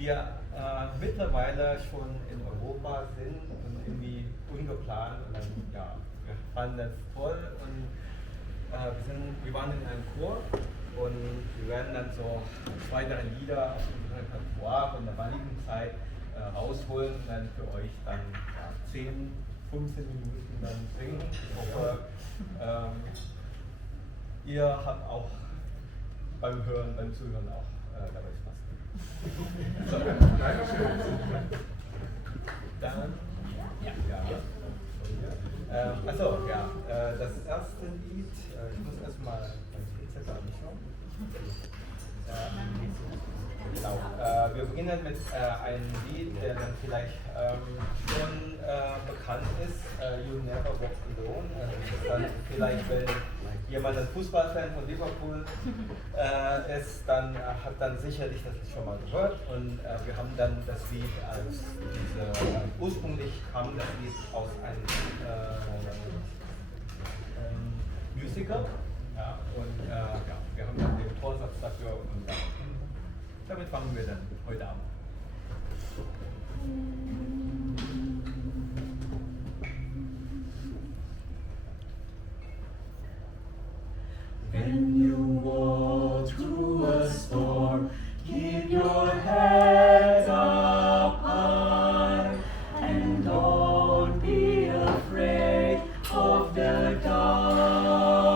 wir mittlerweile schon in Europa sind und irgendwie ungeplant und dann, ja, wir fanden das toll und wir waren in einem Chor und wir werden dann so 2, 3 Lieder aus unserem Repertoire von der damaligen Zeit rausholen und dann für euch dann 10, 15 Minuten dann singen. Ich hoffe, ihr habt auch beim Hören, beim Zuhören auch dabei Spaß. So. Dann, achso, ja, das erste Lied, ich muss erstmal mein Spielzettel anschauen. Genau, wir beginnen mit einem Lied, der dann vielleicht schon bekannt ist, You Never Walk Alone. Dann vielleicht, wenn jemand ein Fußballfan von Liverpool ist, dann hat dann sicherlich das schon mal gehört. Und wir haben dann das Lied als ursprünglich kam das Lied aus einem Musical. Ja, und wir haben dann den Vorsatz dafür und damit fangen wir dann heute an. When you walk through a storm, keep your head up high and don't be afraid of the dark.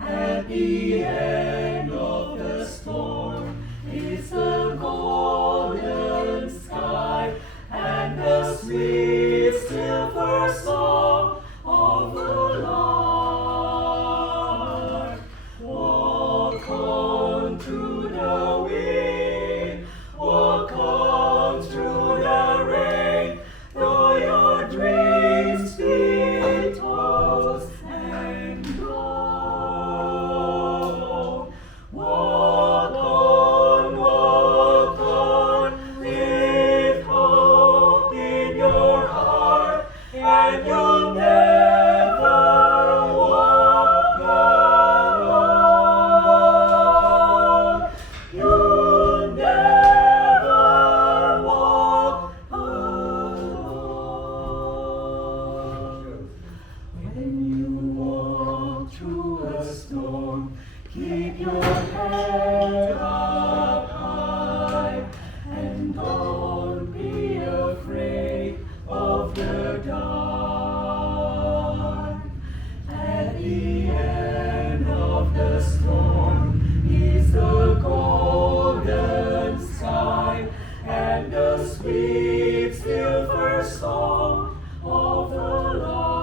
At the end of the storm is the golden sky and the sweet silver song of the Lord. Walk on through the wind, walk on through the rain, though your dreams be tossed and blown. Walk on, with hope in your heart, and you'll never walk alone. You'll never walk alone. When you walk through a storm, keep your head up high and don't be afraid of the dark. At the end of the storm is the golden sky and the sweet silver song of the Lord.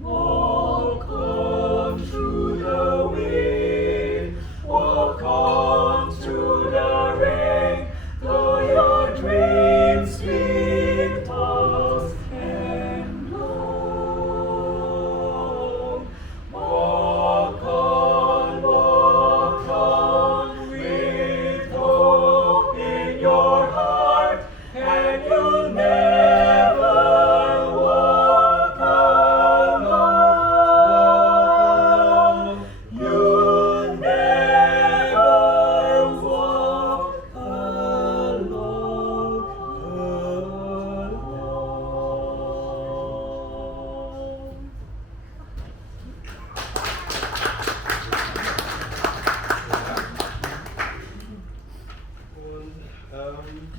Walk on through the wind, walk on through the rain, though your dreams be tossed and blown. Walk on, with hope in your heart, and you'll never walk alone. You'll never walk alone. Und